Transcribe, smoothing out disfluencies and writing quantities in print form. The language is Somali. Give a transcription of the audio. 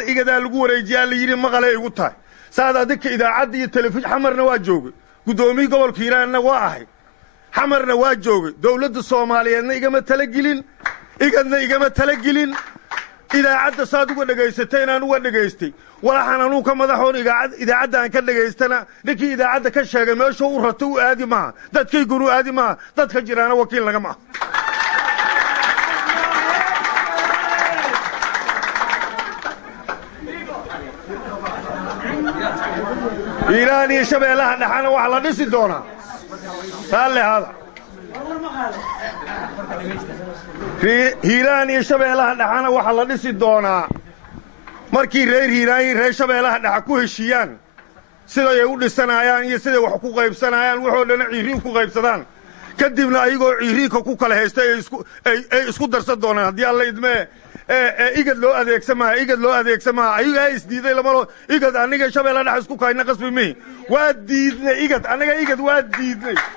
إيجاد الجور رجال يجري مقالة يقطع سعد ذيك إذا عدي التلفزيون حمر نواجوج قدومي قبل كيران نواحي حمر نواجوج دولة الصومالية إيجام التلقلين إيجام التلقلين إذا عد صادق ونجيستين أنا ونجيستي ولا حنا كم ذحون إذا عد عن كذا جيستنا لكن إذا عد كشجع ما شو رتو آدي ما تدك يقولوا آدي ما تدك جيران وكيل لجماعة إيراني شبه لها نحن وعلى نسي دونا قال لي هذا إيراني شبه لها نحن وعلى نسي دونا markii reer hiiraan reer shabeelaha dhaca ku heshiiyaan sida ay u dhisanayaan iyo sida wax ku qaybsanayaan wuxuu dhan ciiriin ku qaybsadaan kadibna ayagoo ciiriinka ku kala haystay ay isku darsan doonaan hadii alla idmee igad loo adeegsama ayaga isdiiday lamaro igad aniga shabeelaha dhaca isku kayna qasbi mi waa diidnay igad aniga igad waa diidnay